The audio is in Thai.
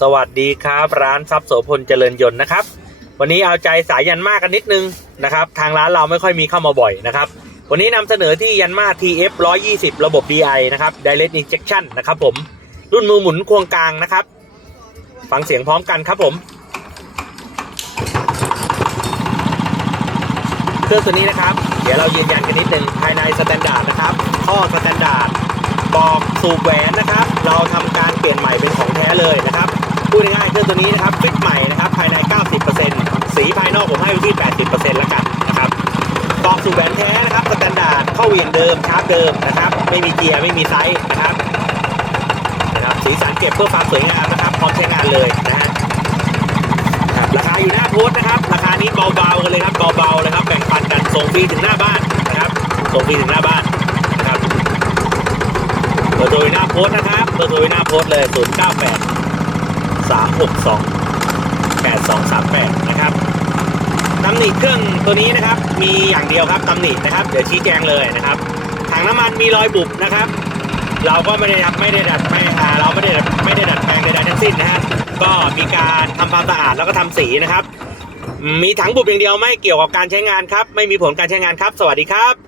สวัสดีครับ ร้านทรัพย์โสพลเจริญยนต์นะครับ วันนี้เอาใจสายยันมากกันนิดนึงนะครับ ทางร้านเราไม่ค่อยมีเข้ามาบ่อยนะครับ วันนี้นำเสนอที่ยันมา TF 120 ระบบ DI นะครับ Direct Injection นะครับผม รุ่นมือหมุนควงกลางนะครับ ฟังเสียงพร้อมกันครับผม เครื่องตัวนี้นะครับ เดี๋ยวเรายืนยันกันนิดนึงภายในสแตนดาร์ดนะครับท่อสแตนดาร์ดบอกสูบแหวนนะครับ เราทำการเปลี่ยนใหม่เป็นของแท้เลยนะครับ พูดง่ายๆเครื่องตัวนี้นะครับฟิตใหม่นะครับภายใน 90%สีภายนอกผมให้ไว้ที่ 80%แล้วกันนะครับกองสูบแหวนแท้นะครับสแตนดาร์ดเข้าเวียงเดิมชาร์ปเดิมนะครับ ไม่มีเกียร์ไม่มีไซส์นะครับนะครับสีสันเก็บเพื่อความสวยงามนะครับพร้อมใช้งานเลยนะฮะครับราคาอยู่หน้าโพสต์นะครับ ราคานี้เบาๆกันเลยครับเบาๆเลยครับแบ่งปันกันส่งฟรีถึงหน้าบ้านนะครับส่งฟรีถึงหน้าบ้านนะครับเบอร์โทรหน้าโพสต์นะครับเบอร์โทรหน้าโพสต์เลย0 9 8 3 6 2 8 2 3 8 นะครับตำหนิเครื่องตัวนี้นะครับ มีอย่างเดียวครับตำหนินะครับ เดี๋ยวชี้แจงเลยนะครับถังน้ำมันมีรอยบุบนะครับ เราก็ไม่ได้ดัดไม่ได้ดัดไม่อ่าเราไม่ได้ดัดไม่ได้ดัดแปลงใดๆทั้งสิ้นนะฮะก็มีการทำความสะอาดแล้วก็ทำสีนะครับ มีถังบุบอย่างเดียวไม่เกี่ยวกับการใช้งานครับ ไม่มีผลการใช้งานครับ สวัสดีครับ